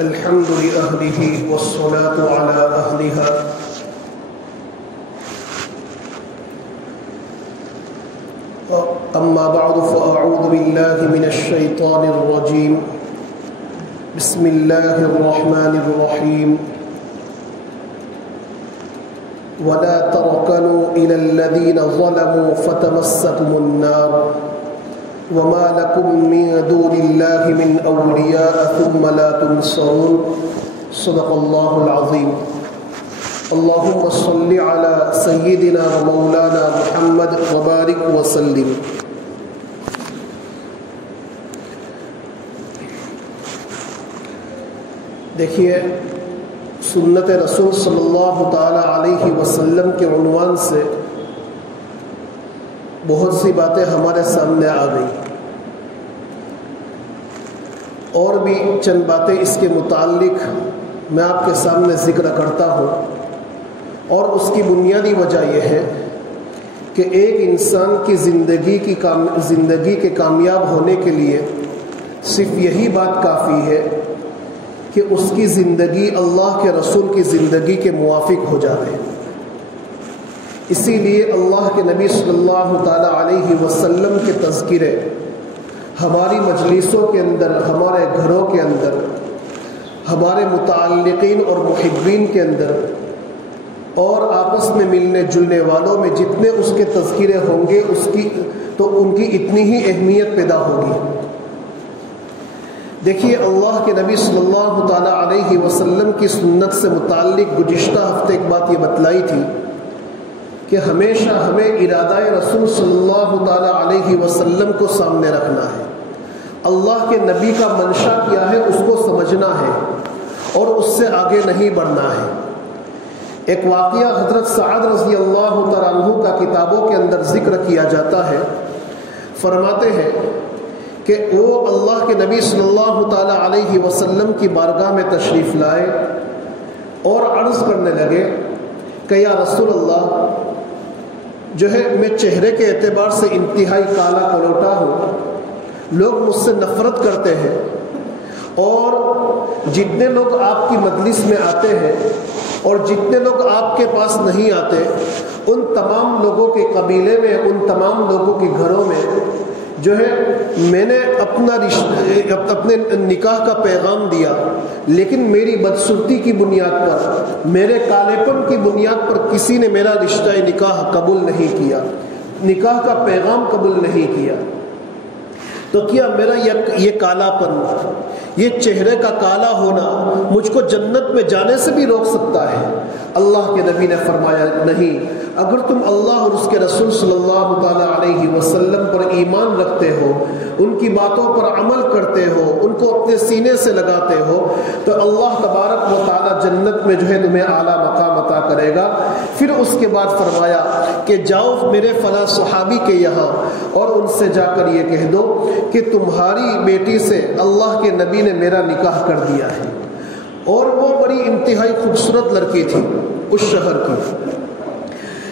الحمد لأهله والصلاة على أهلها أما بعد فأعوذ بالله من الشيطان الرجيم بسم الله الرحمن الرحيم ولا تركنوا إلى الذين ظلموا فتمسكم النار وما لكم من دون الله من أولياء ثم لا تنصرون صدق الله العظيم اللهم صل على سيدنا ومولانا محمد وبارك وسلم. دیکھیے سنت رسول صلی اللہ تعالی علیہ وسلم کے عنوان سے بہت سی باتیں ہمارے سامنے آ گئی اور بھی چند باتیں اس کے متعلق میں آپ کے سامنے ذکر کرتا ہوں، اور اس کی بنیادی وجہ یہ ہے کہ ایک انسان کی زندگی کے کامیاب ہونے کے لیے صرف یہی بات کافی ہے کہ اس کی زندگی اللہ کے رسول کی زندگی کے موافق ہو جائے. اسی لیے اللہ کے نبی صلی اللہ تعالی علیہ وسلم کے تذکرے ہماری مجلسوں کے اندر، ہمارے گھروں کے اندر، ہمارے متعلقین اور محبین کے اندر اور آپس میں ملنے جلنے والوں میں جتنے اس کے تذکرے ہوں گے تو ان کی اتنی ہی اہمیت پیدا ہوگی. دیکھیے اللہ کے نبی صلی اللہ تعالی علیہ وسلم کی سنت سے متعلق گزشتہ ہفتے ایک بات یہ بتلائی تھی کہ ہمیشہ ہمیں ارادہ رسول صلی اللہ تعالی علیہ وسلم کو سامنے رکھنا ہے. اللہ کے نبی کا منشا کیا ہے اس کو سمجھنا ہے اور اس سے آگے نہیں بڑھنا ہے. ایک واقعہ حضرت سعد رضی اللہ تعالیٰ عنہ کا کتابوں کے اندر ذکر کیا جاتا ہے. فرماتے ہیں کہ وہ اللہ کے نبی صلی اللہ تعالی علیہ وسلم کی بارگاہ میں تشریف لائے اور عرض کرنے لگے کہ یا رسول اللہ، جو ہے میں چہرے کے اعتبار سے انتہائی کالا کلوٹا ہوں، لوگ مجھ سے نفرت کرتے ہیں، اور جتنے لوگ آپ کی مجلس میں آتے ہیں اور جتنے لوگ آپ کے پاس نہیں آتے، ان تمام لوگوں کے قبیلے میں، ان تمام لوگوں کے گھروں میں جو ہے میں نے اپنے نکاح کا پیغام دیا، لیکن میری بدسلوکی کی بنیاد پر، میرے کالے پن کی بنیاد پر کسی نے میرا رشتہ نکاح قبول نہیں کیا، نکاح کا پیغام قبول نہیں کیا. تو کیا میرا یہ کالا پن، یہ چہرے کا کالا ہونا مجھ کو جنت میں جانے سے بھی روک سکتا ہے؟ اللہ کے نبی نے فرمایا نہیں، اگر تم اللہ اور اس کے رسول صلی اللہ تعالی علیہ وسلم پر ایمان رکھتے ہو، ان کی باتوں پر عمل کرتے ہو، ان کو اپنے سینے سے لگاتے ہو، تو اللہ تبارک و تعالی جنت میں جو ہے تمہیں اعلیٰ مقام عطا کرے گا. پھر اس کے بعد فرمایا کہ جاؤ میرے فلاں صحابی کے یہاں اور ان سے جا کر یہ کہہ دو کہ تمہاری بیٹی سے اللہ کے نبی نے میرا نکاح کر دیا ہے. اور وہ بڑی انتہائی خوبصورت لڑکی تھی اس شہر کی.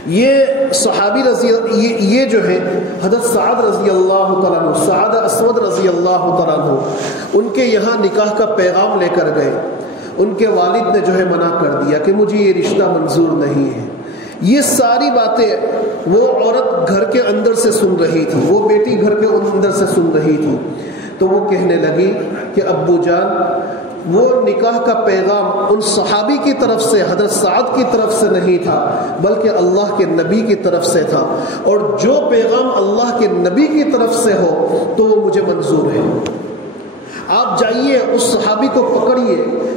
یہ صحابی یہ جو ہے حضرت سعد رضی اللہ تعالیٰ عنہ، سعد اسود رضی اللہ تعالیٰ عنہ، ان کے یہاں نکاح کا پیغام لے کر گئے. ان کے والد نے جو ہے منع کر دیا کہ مجھے یہ رشتہ منظور نہیں ہے. یہ ساری باتیں وہ عورت گھر کے اندر سے سن رہی تھی، وہ بیٹی گھر کے اندر سے سن رہی تھی. تو وہ کہنے لگی کہ ابو جان، وہ نکاح کا پیغام ان صحابی کی طرف سے، حضرت سعد کی طرف سے نہیں تھا، بلکہ اللہ کے نبی کی طرف سے تھا، اور جو پیغام اللہ کے نبی کی طرف سے ہو تو وہ مجھے منظور ہے. آپ جائیے اس صحابی کو پکڑیے،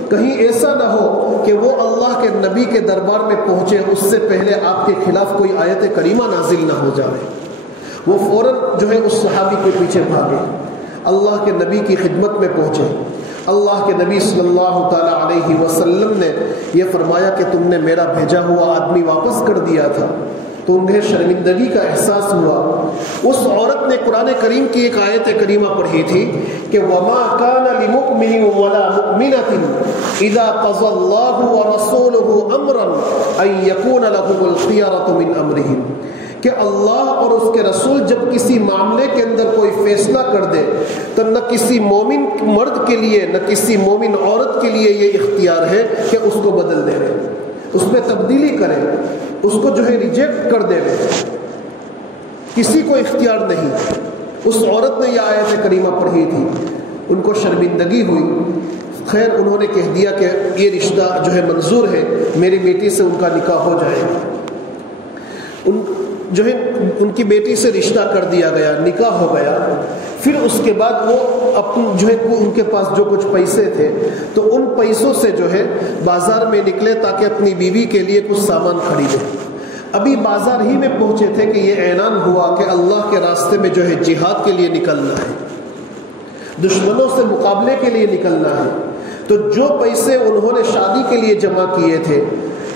کہیں ایسا نہ ہو کہ وہ اللہ کے نبی کے دربار میں پہنچے اس سے پہلے آپ کے خلاف کوئی آیت کریمہ نازل نہ ہو جائے. وہ فوراً جو ہے اس صحابی کے پیچھے بھاگے، اللہ کے نبی کی خدمت میں پہنچے. اللہ کے نبی صلی اللہ تعالی علیہ وسلم نے یہ فرمایا کہ تم نے میرا بھیجا ہوا آدمی واپس کر دیا تھا. تو انہیں شرمندگی کا احساس ہوا. اس عورت نے قرآن کریم کی ایک آیت کریمہ پڑھی تھی کہ وَمَا كَانَ لِمُؤْمِنٍ وَلَا مُؤْمِنَةٍ إِذَا قَضَى اللَّهُ وَرَسُولُهُ أَمْرًا أَن يَكُونَ لَهُمُ الْخِيَرَةُ مِنْ أَمْرِهِمْ، کہ اللہ اور اس کے رسول جب کسی معاملے کے اندر کوئی فیصلہ کر دے تو نہ کسی مومن مرد کے لیے نہ کسی مومن عورت کے لیے یہ اختیار ہے کہ اس کو بدل دے رہے، اس میں تبدیلی کرے، اس کو جو ہے ریجیکٹ کر دے رہے، کسی کو اختیار نہیں۔ اس عورت نے یہ آیت کریمہ پڑھی تھی، ان کو شرمندگی ہوئی، خیر انہوں نے کہہ دیا کہ یہ رشتہ جو ہے منظور ہے، میری بیٹی سے ان کا نکاح ہو جائے گا۔ ان کی بیٹی سے رشتہ کر دیا گیا، نکاح ہو گیا۔ پھر اس کے بعد وہ ان کے پاس جو کچھ پیسے تھے تو ان پیسوں سے جو ہے بازار میں نکلے تاکہ اپنی بیوی کے لیے کچھ سامان خریدے۔ ابھی بازار ہی میں پہنچے تھے کہ یہ اعلان ہوا کہ اللہ کے راستے میں جو ہے جہاد کے لیے نکلنا ہے، دشمنوں سے مقابلے کے لیے نکلنا ہے۔ تو جو پیسے انہوں نے شادی کے لیے جمع کیے تھے،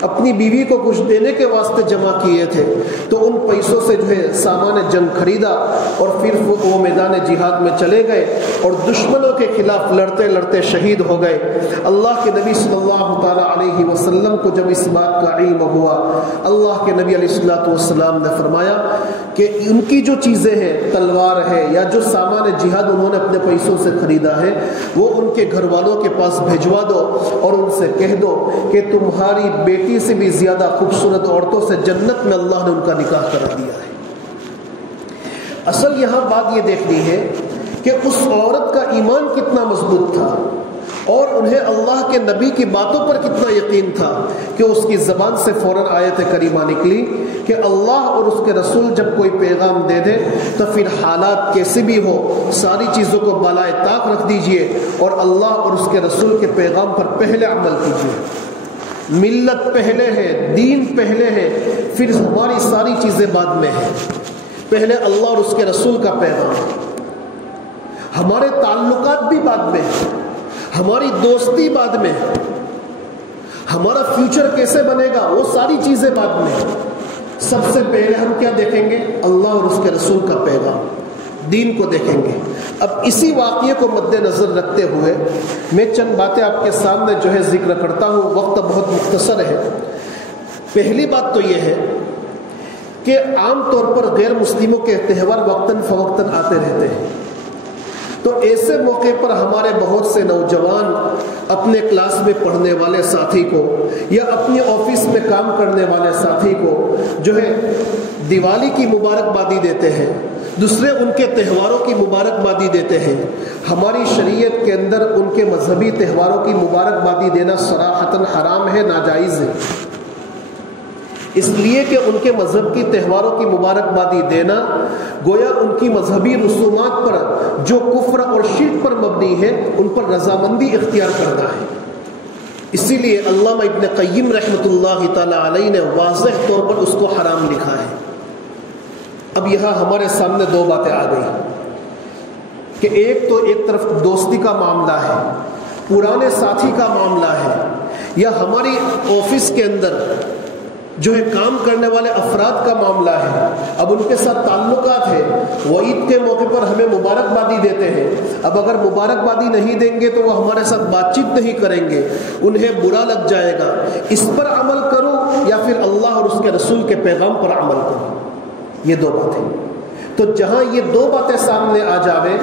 اپنی بیوی کو کچھ دینے کے واسطے جمع کیے تھے، تو ان پیسوں سے جو ہے سامان جنگ خریدا اور پھر وہ میدان جہاد میں چلے گئے اور دشمنوں کے خلاف لڑتے لڑتے شہید ہو گئے۔ اللہ کے نبی صلی اللہ تعالیٰ علیہ وسلم کو جب اس بات کا علم ہوا، اللہ کے نبی علیہ الصلوۃ والسلام نے فرمایا کہ ان کی جو چیزیں ہیں، تلوار ہے یا جو سامان جہاد انہوں نے اپنے پیسوں سے خریدا ہے، وہ ان کے گھر والوں کے پاس بھیجوا دو اور ان سے کہہ دو کہ تمہاری بیٹی سے بھی زیادہ خوبصورت عورتوں سے جنت میں اللہ نے ان کا نکاح کرا دیا ہے۔ اصل یہاں بات یہ دیکھنی ہے کہ اس عورت کا ایمان کتنا مضبوط تھا اور انہیں اللہ کے نبی کی باتوں پر کتنا یقین تھا کہ اس کی زبان سے فوراً آیت کریمہ نکلی کہ اللہ اور اس کے رسول جب کوئی پیغام دے دے تو پھر حالات کیسے بھی ہو ساری چیزوں کو بالائے طاق رکھ دیجئے اور اللہ اور اس کے رسول کے پیغام پر پہلے عمل کیجئے۔ ملت پہلے ہے، دین پہلے ہے، پھر ہماری ساری چیزیں بعد میں ہیں۔ پہلے اللہ اور اس کے رسول کا پیغام، ہمارے تعلقات بھی بعد میں ہیں، ہماری دوستی بعد میں ہے، ہمارا فیوچر کیسے بنے گا وہ ساری چیزیں بعد میں ہیں۔ سب سے پہلے ہم کیا دیکھیں گے؟ اللہ اور اس کے رسول کا پیغام، دین کو دیکھیں گے۔ اب اسی واقعے کو مد نظر رکھتے ہوئے میں چند باتیں آپ کے سامنے جو ہے ذکر کرتا ہوں، وقت بہت مختصر ہے۔ پہلی بات تو یہ ہے کہ عام طور پر غیر مسلموں کے تہوار وقتاً فوقتاً آتے رہتے ہیں، تو ایسے موقع پر ہمارے بہت سے نوجوان اپنے کلاس میں پڑھنے والے ساتھی کو یا اپنے آفس میں کام کرنے والے ساتھی کو جو ہے دیوالی کی مبارکبادی دیتے ہیں، دوسرے ان کے تہواروں کی مبارکبادی دیتے ہیں۔ ہماری شریعت کے اندر ان کے مذہبی تہواروں کی مبارکبادی دینا صراحتاً حرام ہے، ناجائز ہے، اس لیے کہ ان کے مذہب کی تہواروں کی مبارکبادی دینا گویا ان کی مذہبی رسومات پر جو کفر اور شرک پر مبنی ہے ان پر رضامندی اختیار کرنا ہے۔ اسی لیے علامہ ابن قیم رحمۃ اللہ تعالی علیہ نے واضح طور پر اس کو حرام لکھا ہے۔ اب یہاں ہمارے سامنے دو باتیں آ گئی کہ ایک طرف دوستی کا معاملہ ہے، پرانے ساتھی کا معاملہ ہے، یا ہماری آفس کے اندر جو ہے کام کرنے والے افراد کا معاملہ ہے۔ اب ان کے ساتھ تعلقات ہے، وہ عید کے موقع پر ہمیں مبارکبادی دیتے ہیں، اب اگر مبارکبادی نہیں دیں گے تو وہ ہمارے ساتھ بات چیت نہیں کریں گے، انہیں برا لگ جائے گا۔ اس پر عمل کرو یا پھر اللہ اور اس کے رسول کے پیغام پر عمل کرو، یہ دو باتیں۔ تو جہاں یہ دو باتیں سامنے آ جاوے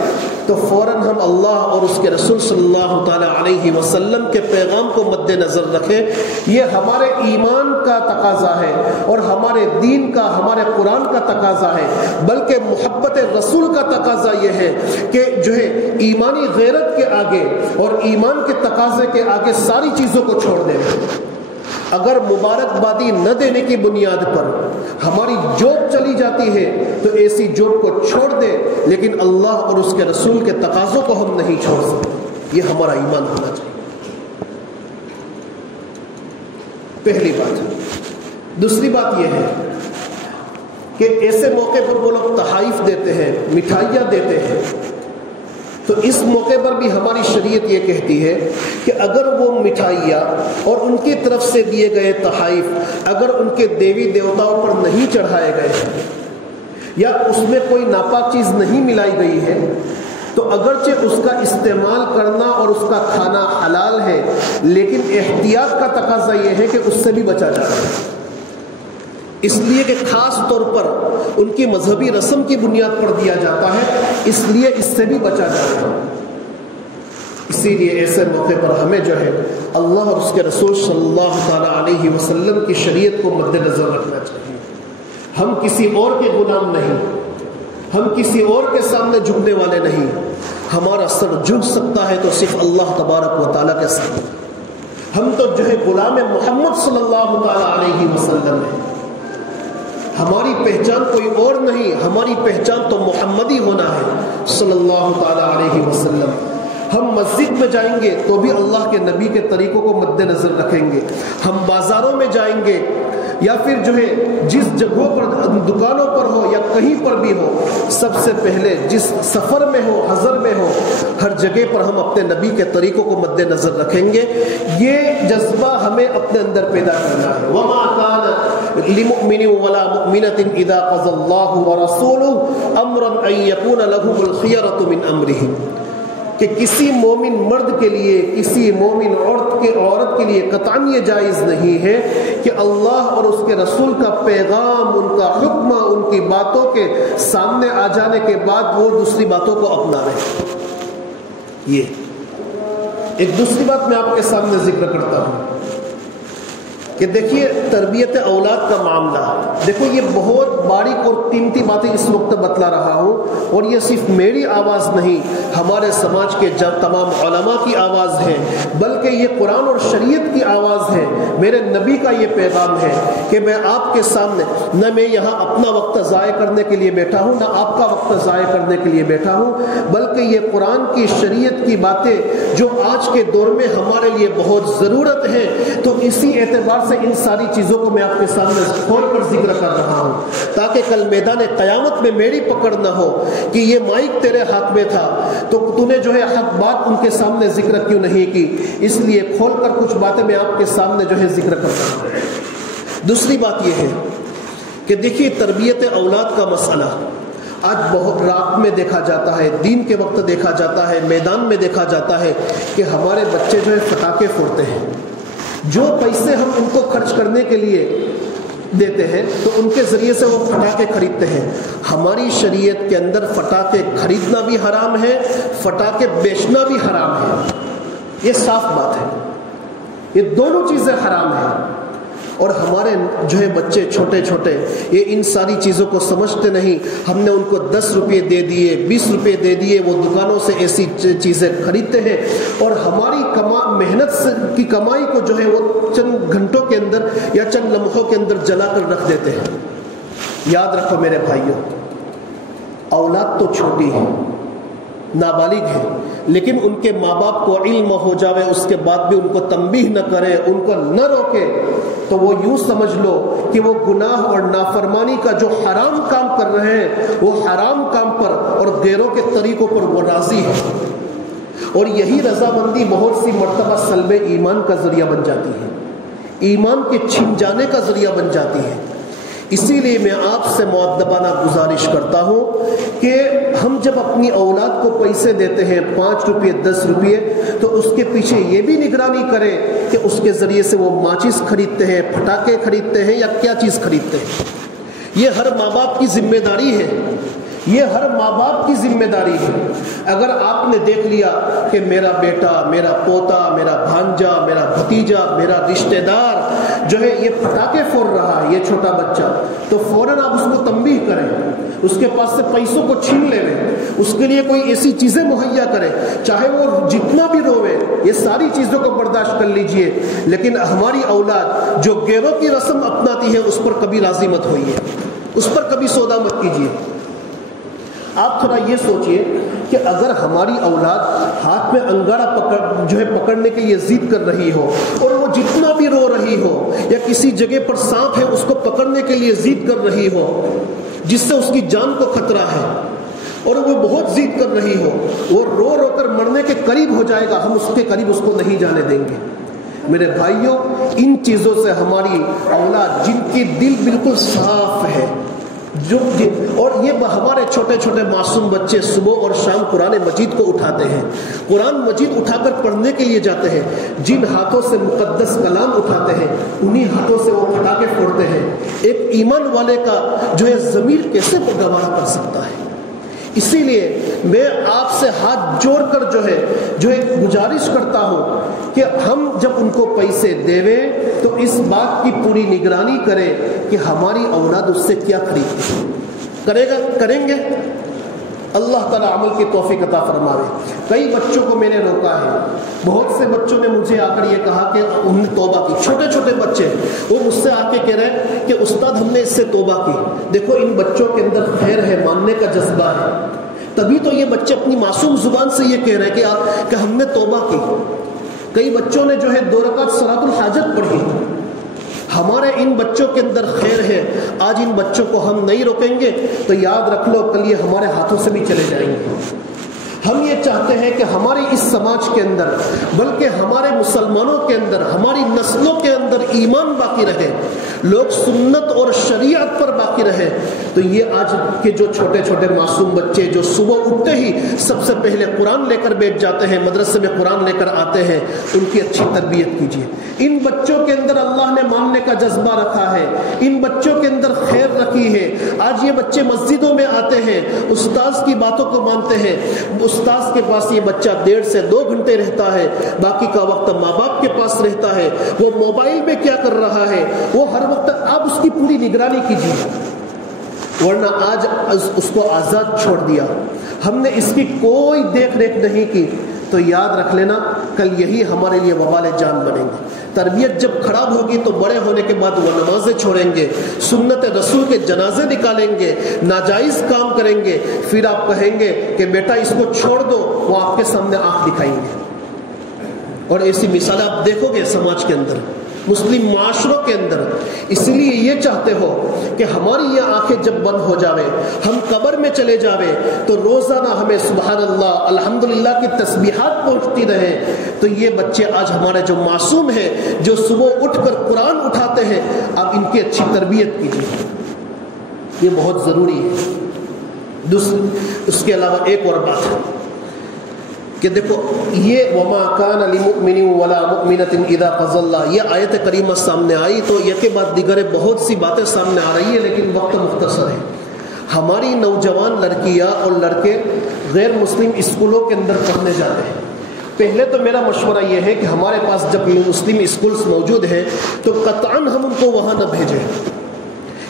تو فوراً ہم اللہ اور اس کے رسول صلی اللہ تعالی علیہ وسلم کے پیغام کو مد نظر رکھیں۔ یہ ہمارے ایمان کا تقاضا ہے اور ہمارے دین کا، ہمارے قرآن کا تقاضا ہے، بلکہ محبت رسول کا تقاضا یہ ہے کہ جو ہے ایمانی غیرت کے آگے اور ایمان کے تقاضے کے آگے ساری چیزوں کو چھوڑ دیں۔ اگر مبارکبادی نہ دینے کی بنیاد پر ہماری جاب چلی جاتی ہے تو ایسی جاب کو چھوڑ دے، لیکن اللہ اور اس کے رسول کے تقاضوں کو ہم نہیں چھوڑ سکتے۔ یہ ہمارا ایمان ہونا چاہیے، پہلی بات۔ دوسری بات یہ ہے کہ ایسے موقع پر وہ لوگ تحائف دیتے ہیں، مٹھائیاں دیتے ہیں، تو اس موقع پر بھی ہماری شریعت یہ کہتی ہے کہ اگر وہ مٹھائیاں اور ان کی طرف سے دیے گئے تحائف اگر ان کے دیوی دیوتاؤں پر نہیں چڑھائے گئے ہیں یا اس میں کوئی ناپاک چیز نہیں ملائی گئی ہے تو اگرچہ اس کا استعمال کرنا اور اس کا کھانا حلال ہے، لیکن احتیاط کا تقاضا یہ ہے کہ اس سے بھی بچا جائے۔ اس لیے کہ خاص طور پر ان کی مذہبی رسم کی بنیاد پر دیا جاتا ہے، اس لیے اس سے بھی بچا جائے۔ اسی لیے ایسے موقع پر ہمیں جو ہے اللہ اور اس کے رسول صلی اللہ تعالیٰ علیہ وسلم کی شریعت کو مد نظر رکھنا چاہیے۔ ہم کسی اور کے غلام نہیں، ہم کسی اور کے سامنے جھکنے والے نہیں۔ ہمارا سر جھک سکتا ہے تو صرف اللہ تبارک و تعالیٰ کے سامنے۔ ہم تو جو ہے غلام محمد صلی اللہ تعالیٰ علیہ وسلم ہے۔ ہماری پہچان کوئی اور نہیں، ہماری پہچان تو محمدی ہونا ہے صلی اللہ تعالیٰ علیہ وسلم۔ ہم مسجد میں جائیں گے تو بھی اللہ کے نبی کے طریقوں کو مد نظر رکھیں گے۔ ہم بازاروں میں جائیں گے یا پھر جو ہے جس جگہوں پر دکانوں پر ہو یا کہیں پر بھی ہو، سب سے پہلے جس سفر میں ہو، حضر میں ہو، ہر جگہ پر ہم اپنے نبی کے طریقوں کو مد نظر رکھیں گے۔ یہ جذبہ ہمیں اپنے اندر پیدا کرنا ہے۔ وَمَا كَانَ لِمُؤْمِنٍ وَلَا مُؤْمِنَةٍ إِذَا قَضَى اللَّهُ وَرَسُولُهُ أَمْرًا أَن يَكُونَ لَهُمُ الْخِيَرَةُ مِنْ أَمْرِهِمْ، کہ کسی مومن مرد کے لیے، کسی مومن عورت کے لیے قطعاً یہ جائز نہیں ہے کہ اللہ اور اس کے رسول کا پیغام، ان کا حکم، ان کی باتوں کے سامنے آ جانے کے بعد وہ دوسری باتوں کو اپنا رہے۔ یہ ایک دوسری بات میں آپ کے سامنے ذکر کرتا ہوں کہ دیکھیے تربیت اولاد کا معاملہ، دیکھو یہ بہت باریک اور قیمتی باتیں اس وقت بتلا رہا ہوں، اور یہ صرف میری آواز نہیں، ہمارے سماج کے تمام علماء کی آواز ہے، بلکہ یہ قرآن اور شریعت کی آواز ہے۔ میرے نبی کا یہ پیغام ہے کہ میں آپ کے سامنے نہ میں یہاں اپنا وقت ضائع کرنے کے لیے بیٹھا ہوں، نہ آپ کا وقت ضائع کرنے کے لیے بیٹھا ہوں، بلکہ یہ قرآن کی شریعت کی باتیں جو آج کے دور میں ہمارے لیے بہت ضرورت ہے، تو اسی اعتبار سے ان ساری چیزوں کو میں آپ کے سامنے کھول کر ذکر کر رہا ہوں، تاکہ کل میدان قیامت میں میری پکڑ نہ ہو کہ یہ مائک تیرے ہاتھ میں تھا تو تو نے جو ہے حق بات ان کے سامنے ذکر کیوں نہیں کی۔ اس لیے کھول کر کچھ باتیں میں آپ کے سامنے جو ہے ذکر کرتا ہوں۔ دوسری بات یہ ہے کہ دیکھیے تربیت اولاد کا مسئلہ آج بہت رات میں دیکھا جاتا ہے، دین کے وقت دیکھا جاتا ہے، میدان میں دیکھا جاتا ہے کہ ہمارے بچے جو ہے پٹاخے پھوڑتے ہیں۔ جو پیسے ہم ان کو خرچ کرنے کے لیے دیتے ہیں تو ان کے ذریعے سے وہ پٹاخے خریدتے ہیں۔ ہماری شریعت کے اندر پٹاخے خریدنا بھی حرام ہے، پٹاخے بیچنا بھی حرام ہے، یہ صاف بات ہے، یہ دونوں چیزیں حرام ہیں۔ اور ہمارے جو ہے بچے چھوٹے چھوٹے یہ ان ساری چیزوں کو سمجھتے نہیں۔ ہم نے ان کو 10 روپے دے دیے، 20 روپے دے دیے، وہ دکانوں سے ایسی چیزیں خریدتے ہیں، اور ہماری محنت کی کمائی کو جو ہے وہ چند گھنٹوں کے اندر یا چند لمحوں کے اندر جلا کر رکھ دیتے ہیں۔ یاد رکھو میرے بھائیوں، اولاد تو چھوٹی ہے، نابالغ ہے، لیکن ان کے ماں باپ کو علم ہو جاوے اس کے بعد بھی ان کو تنبیہ نہ کرے، ان کو نہ روکے، تو وہ یوں سمجھ لو کہ وہ گناہ اور نافرمانی کا جو حرام کام کر رہے ہیں وہ حرام کام پر اور غیروں کے طریقوں پر وہ راضی ہے، اور یہی رضامندی بہت سی مرتبہ سلب ایمان کا ذریعہ بن جاتی ہے، ایمان کے چھن جانے کا ذریعہ بن جاتی ہے۔ اسی لیے میں آپ سے مؤدبانہ گزارش کرتا ہوں کہ ہم جب اپنی اولاد کو پیسے دیتے ہیں 5 روپے 10 روپے، تو اس کے پیچھے یہ بھی نگرانی کریں کہ اس کے ذریعے سے وہ ماچس خریدتے ہیں، پٹاخے خریدتے ہیں یا کیا چیز خریدتے ہیں۔ یہ ہر ماں باپ کی ذمہ داری ہے، یہ ہر ماں باپ کی ذمہ داری ہے۔ اگر آپ نے دیکھ لیا کہ میرا بیٹا، میرا پوتا، میرا بھانجا، میرا بھتیجا، میرا رشتہ دار جو ہے یہ پٹاخے پھوڑ رہا ہے، یہ چھوٹا بچہ، تو فوراً آپ اس کو تنبیہ کریں، اس کے پاس سے پیسوں کو چھین لیں، اس کے لیے کوئی ایسی چیزیں مہیا کریں، چاہے وہ جتنا بھی روے، یہ ساری چیزوں کو برداشت کر لیجئے، لیکن ہماری اولاد جو غیروں کی رسم اپناتی ہے اس پر کبھی راضی مت ہوئیے، اس پر کبھی سودا مت کیجیے۔ آپ تھوڑا یہ سوچئے کہ اگر ہماری اولاد ہاتھ میں انگارہ پکڑنے کے لیے ضد کر رہی ہو، اور وہ جتنا بھی رو رہی ہو، یا کسی جگہ پر سانپ ہے اس کو پکڑنے کے لیے ضد کر رہی ہو جس سے اس کی جان کو خطرہ ہے، اور وہ بہت ضد کر رہی ہو، وہ رو رو کر مرنے کے قریب ہو جائے گا، ہم اس کے قریب اس کو نہیں جانے دیں گے۔ میرے بھائیوں، ان چیزوں سے ہماری اولاد جن کی دل بالکل صاف ہے، اور یہ ہمارے چھوٹے چھوٹے معصوم بچے صبح اور شام قرآن مجید کو اٹھاتے ہیں، قرآن مجید اٹھا کر پڑھنے کے لیے جاتے ہیں، جن ہاتھوں سے مقدس کلام اٹھاتے ہیں انہی ہاتھوں سے وہ پٹاخے پھوڑتے ہیں۔ ایک ایمان والے کا جو ہے ضمیر کیسے گوارا کر سکتا ہے؟ اسی لیے میں آپ سے ہاتھ جوڑ کر جو ہے گزارش کرتا ہوں کہ ہم جب ان کو پیسے دیویں تو اس بات کی پوری نگرانی کریں کہ ہماری اولاد اس سے کیا کریں گے۔ اللہ تعالیٰ عمل کی توفیق عطا فرمائے۔ کئی بچوں کو میں نے روکا ہے، بہت سے بچوں نے مجھے آ کر یہ کہا کہ انہوں نے توبہ کی، چھوٹے چھوٹے بچے وہ مجھ سے آ کے کہہ رہے ہیں کہ استاد ہم نے اس سے توبہ کی۔ دیکھو ان بچوں کے اندر خیر ہے، ماننے کا جذبہ ہے، تبھی تو یہ بچے اپنی معصوم زبان سے یہ کہہ رہے ہیں کہ ہم نے توبہ کی۔ کئی بچوں نے جو ہے 2 رکعت صلاۃ الحاجت پڑھی۔ ہمارے ان بچوں کے اندر خیر ہے، آج ان بچوں کو ہم نہیں روکیں گے تو یاد رکھ لو کل یہ ہمارے ہاتھوں سے بھی چلے جائیں گے۔ ہم یہ چاہتے ہیں کہ ہماری اس سماج کے اندر بلکہ ہمارے مسلمانوں کے اندر ہماری نسلوں کے اندر ایمان باقی رہے، لوگ سنت اور شریعت پر باقی رہے۔ تو یہ آج کے جو چھوٹے چھوٹے معصوم بچے جو صبح اٹھتے ہی سب سے پہلے قرآن لے کر بیٹھ جاتے ہیں، مدرسے میں قرآن لے کر آتے ہیں، ان کی اچھی تربیت کیجیے۔ ان بچوں کے اندر اللہ نے ماننے کا جذبہ رکھا ہے، ان بچوں کے اندر خیر رکھی ہے۔ آج یہ بچے مسجدوں میں آتے ہیں، استاذ کی باتوں کو مانتے ہیں، استاذ کے پاس یہ بچہ 1.5 سے 2 گھنٹے رہتا ہے، باقی کا وقت ماں باپ کے پاس رہتا ہے۔ وہ موبائل میں کیا کر رہا ہے وہ ہر وقت آپ اس کی پوری نگرانی کیجیے، ورنہ آج اس کو آزاد چھوڑ دیا، ہم نے اس کی کوئی دیکھ ریکھ نہیں کی تو یاد رکھ لینا کل یہی ہمارے لیے وبال جان بنیں گے۔ تربیت جب خراب ہوگی تو بڑے ہونے کے بعد وہ نمازیں چھوڑیں گے، سنت رسول کے جنازے نکالیں گے، ناجائز کام کریں گے، پھر آپ کہیں گے کہ بیٹا اس کو چھوڑ دو، وہ آپ کے سامنے آنکھ دکھائیں گے۔ اور ایسی مثالیں آپ دیکھو گے سماج کے اندر، مسلم معاشروں کے اندر۔ اس لیے یہ چاہتے ہو کہ ہماری یہ آنکھیں جب بند ہو جاوے، ہم قبر میں چلے جاوے تو روزانہ ہمیں سبحان اللہ الحمدللہ کی تسبیحات پہنچتی رہے، تو یہ بچے آج ہمارے جو معصوم ہیں، جو صبح اٹھ کر قرآن اٹھاتے ہیں، آپ ان کی اچھی تربیت کیجیے، یہ بہت ضروری ہے۔ اس کے علاوہ ایک اور بات ہے کہ دیکھو یہ وما کان لمؤمن ولا مؤمنۃ اذا قضى اللہ، یہ آیت کریمہ سامنے آئی تو یہ بعد دیگر بہت سی باتیں سامنے آ رہی ہے، لیکن وقت مختصر ہے۔ ہماری نوجوان لڑکیاں اور لڑکے غیر مسلم اسکولوں کے اندر پڑھنے جاتے ہیں۔ پہلے تو میرا مشورہ یہ ہے کہ ہمارے پاس جب مسلم اسکولز موجود ہیں تو قطعاً ہم ان کو وہاں نہ بھیجیں۔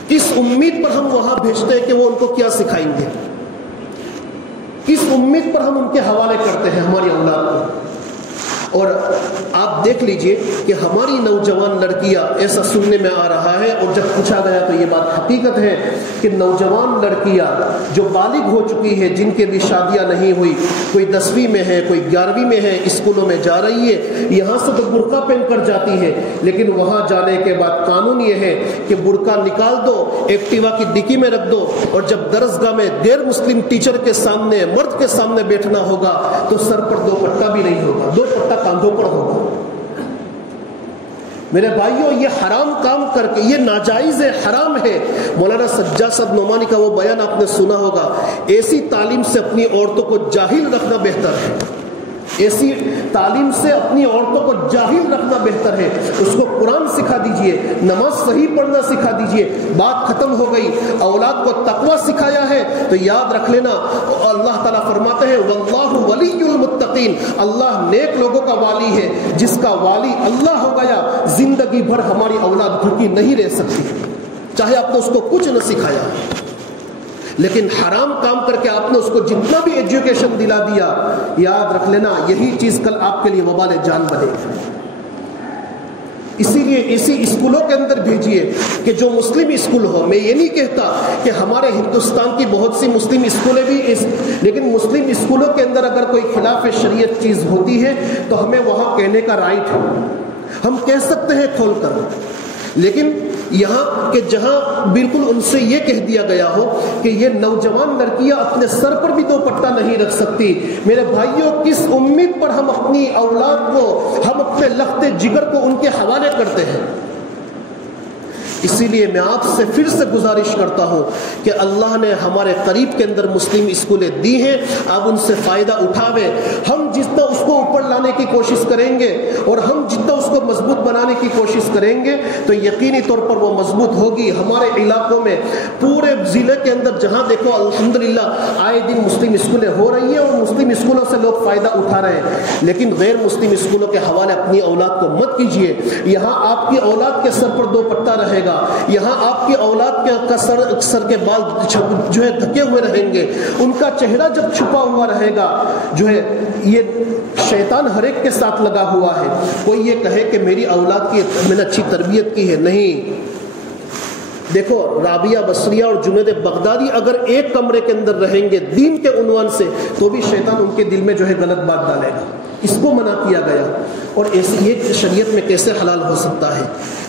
کس امید پر ہم وہاں بھیجتے ہیں کہ وہ ان کو کیا سکھائیں گے، کس امید پر ہم ان کے حوالے کرتے ہیں ہماری اولاد کو؟ اور آپ دیکھ لیجئے کہ ہماری نوجوان لڑکیاں، ایسا سننے میں آ رہا ہے اور جب پوچھا گیا تو یہ بات حقیقت ہے کہ نوجوان لڑکیاں جو بالغ ہو چکی ہے، جن کے بھی شادیاں نہیں ہوئی، کوئی 10ویں میں ہے، کوئی 11ویں میں ہے، اسکولوں میں جا رہی ہے، یہاں سے تو برقع پہن کر جاتی ہے، لیکن وہاں جانے کے بعد قانون یہ ہے کہ برقع نکال دو، ایکٹیوا کی ڈکی میں رکھ دو، اور جب درسگاہ میں غیر مسلم ٹیچر کے سامنے، مرد کے سامنے بیٹھنا ہوگا تو سر پر 2 پٹا بھی نہیں ہوگا، 2 پٹا کاندھوں پر ہوگا۔ میرے بھائیوں، یہ حرام کام کر کے، یہ ناجائز ہے، حرام ہے۔ مولانا سجاد صاحب نعمانی کا وہ بیان آپ نے سنا ہوگا، ایسی تعلیم سے اپنی عورتوں کو جاہل رکھنا بہتر ہے، ایسی تعلیم سے اپنی عورتوں کو جاہل رکھنا بہتر ہے۔ اس کو قرآن سکھا دیجئے، نماز صحیح پڑھنا سکھا دیجئے، بات ختم ہو گئی۔ اولاد کو تقوی سکھایا ہے تو یاد رکھ لینا، اللہ تعالیٰ فرماتے ہیں واللہ ولی المتقین، اللہ نیک لوگوں کا والی ہے۔ جس کا والی اللہ ہو گیا، زندگی بھر ہماری اولاد بھوکی نہیں رہ سکتی، چاہے آپ نے اس کو کچھ نہ سکھایا، لیکن حرام کام کر کے آپ نے اس کو جتنا بھی ایجوکیشن دلا دیا، یاد رکھ لینا یہی چیز کل آپ کے لیے وبال جان بنے گی۔ اسی لیے اسی اسکولوں کے اندر بھیجیے کہ جو مسلم اسکول ہو۔ میں یہ نہیں کہتا کہ ہمارے ہندوستان کی بہت سی مسلم اسکولیں بھی لیکن مسلم اسکولوں کے اندر اگر کوئی خلاف شریعت چیز ہوتی ہے تو ہمیں وہاں کہنے کا رائٹ ہے، ہم کہہ سکتے ہیں کھول کر، لیکن یہاں کہ جہاں بالکل ان سے یہ کہہ دیا گیا ہو کہ یہ نوجوان لڑکیاں اپنے سر پر بھی 2 پٹا نہیں رکھ سکتی، میرے بھائیوں کس امید پر ہم اپنی اولاد کو، ہم اپنے لخت جگر کو ان کے حوالے کرتے ہیں؟ اسی لیے میں آپ سے پھر سے گزارش کرتا ہوں کہ اللہ نے ہمارے قریب کے اندر مسلم اسکولیں دی ہیں، اب ان سے فائدہ اٹھاویں۔ ہم جتنا اس کو اوپر لانے کی کوشش کریں گے اور ہم جتنا اس کو مضبوط بنانے کی کوشش کریں گے تو یقینی طور پر وہ مضبوط ہوگی۔ ہمارے علاقوں میں پورے ضلع کے اندر جہاں دیکھو الحمدللہ آئے دن مسلم اسکولیں ہو رہی ہیں اور مسلم اسکولوں سے لوگ فائدہ اٹھا رہے ہیں، لیکن غیر مسلم اسکولوں کے حوالے اپنی اولاد کو مت کیجیے۔ یہاں آپ کی اولاد کے سر پر دو پٹا رہے گا، یہاں آپ کی اولاد کا سر کے بال جو ہے ڈھکے ہوئے رہیں گے، ان کا چہرہ جب چھپا ہوا رہے گا، جو ہے یہ شیطان ہر ایک کے ساتھ لگا ہوا ہے۔ کوئی یہ کہے کہ میری اولاد کی میں نے اچھی تربیت کی ہے، نہیں۔ دیکھو رابعہ بصریہ اور جنید بغدادی اگر ایک کمرے کے اندر رہیں گے دین کے عنوان سے تو بھی شیطان ان کے دل میں جو ہے غلط بات ڈالے گا، اس کو منع کیا گیا۔ اور ایسی یہ شریعت میں کیسے حلال ہو سکتا ہے؟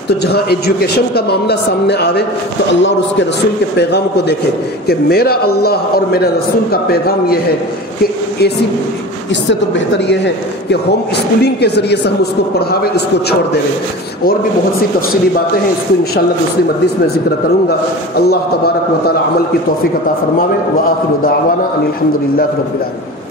تو جہاں ایجوکیشن کا معاملہ سامنے آوے تو اللہ اور اس کے رسول کے پیغام کو دیکھے کہ میرا اللہ اور میرے رسول کا پیغام یہ ہے کہ ایسی اس سے تو بہتر یہ ہے کہ ہوم اسکولنگ کے ذریعے سے ہم اس کو پڑھاویں، اس کو چھوڑ دیں۔ اور بھی بہت سی تفصیلی باتیں ہیں، اس کو انشاءاللہ دوسری مجلس میں ذکر کروں گا۔ اللہ تبارک و تعالی عمل کی توفیق عطا فرماوے۔ وآخر دعوانا ان الحمد للہ رب العالمین۔